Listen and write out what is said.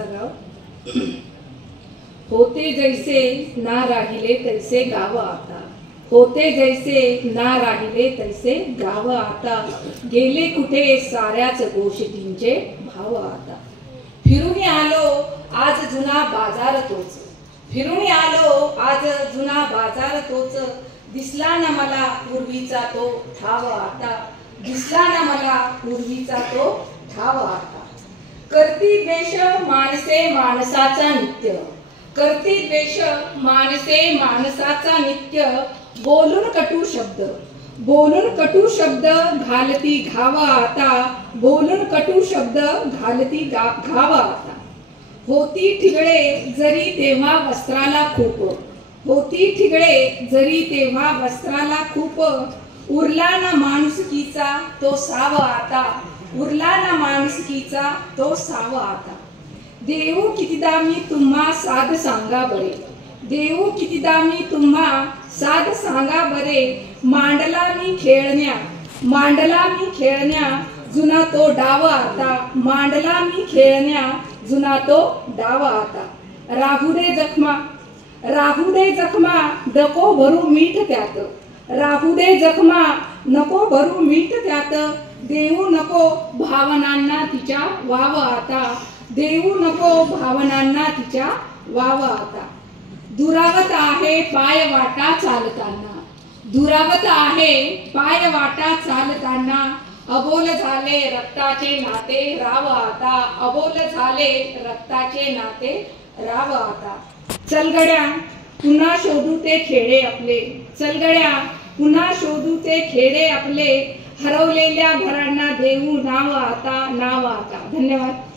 मातीचा गाव. होते जैसे ना राहिले तैसे गाव आता, होते जैसे ना राहिले तैसे गाव आता, गेले कुठे साऱ्याच गोष्टींचे भाव आता. फिरून आलो आज जुना बाजार तोच, फिरून आलो आज जुना बाजार तोच, दिसला ना मला पूर्वीचा तो ठाव आता, दिसला ना मला पूर्वीचा तो ठाव आता. करती द्वेष माणसे माणसाचा नित्य, करती द्वेष माणसे माणसाचा नित्य, बोलून कटू शब्द, बोलून कटू शब्द घालती घावा आता, बोलून कटू शब्द घालती घावा आता. होती ठिगळे जरी तेव्हा वस्त्राला खूप, होती ठिगळे जरी तेव्हा वस्त्राला खूप, उरला ना माणुसकीचा तो साव आता, उरला ना माणुसकीचा तो साव आता. देऊ कितीदा मी तुम्हा साध सांगा बरे, देऊ कितीदा मी तुम्हा साध सांगा बरे, मांडला मी खेळण्या, मांडला मी खेळण्या जुना तो डाव आता, मांडला मी खेळण्या जुना तो डाव आता. राहू दे जखमा, राहू दे जखमा नको भरू मीठ त्यात, राहू दे जखमा नको भरू मीठ त्यात, देऊ नको भावनांना तिच्या वाव आता, देऊ नको भावनांना तिच्या वाव आता. दुरावत आहे पाय वाटा चालताना, दुरावत आहे पाय वाटा चालताना, अबोल झाले रक्ताचे नाते राव आता, अबोल झाले रक्ताचे नाते राव आता. चलगड्या पुन्हा शोधू ते खेडे आपले, चलगड्या पुन्हा शोधू ते खेडे आपले, हरवलेल्या घरांना देऊ नाव आता, नाव आता. धन्यवाद.